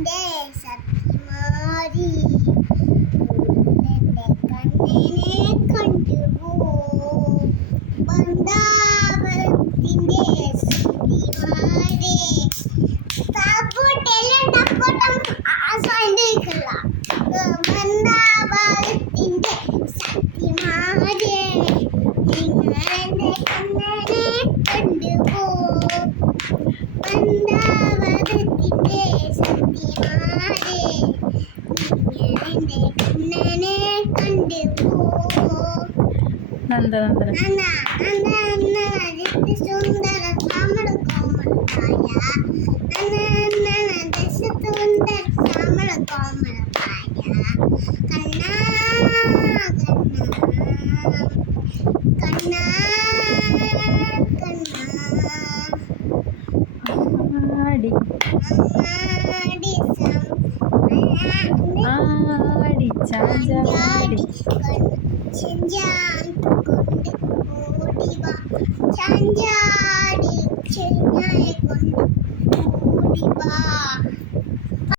നിന്റെ സത്യമാരി എന്റെ കണ്ണിനെ കണ്ടുപോ ബന്ധാവത്തിന്റെ സത്യമാരെ സപ്പോർട്ടെല്ലാം തപ്പോട്ടം ആസ്വദിക്കില്ല ബന്ധാവത്തിന്റെ സത്യമാരെ നിങ്ങളെന്റെ കണ്ണിനെ കണ്ടുപോ ബന്ധാവത്തിന്റെ സത്യമാരെ നിങ്ങളെന്റെ കണ്ണിനെ കണ്ടുപോ നന്ദനന്ദന സുന്ദര ശ്യാമള കോമളമായ സുന്ദര ശ്യാമള കോമളമായ കണ്ണാ കണ്ണാ കണ്ണാ ആടി ആടി ആടി ചാഞ്ചാടി ചെഞ്ചാടി കൊണ്ട് ഓടിവാ ചാഞ്ചാടി ചെഞ്ഞായെ കൊണ്ട് ഓടിവാ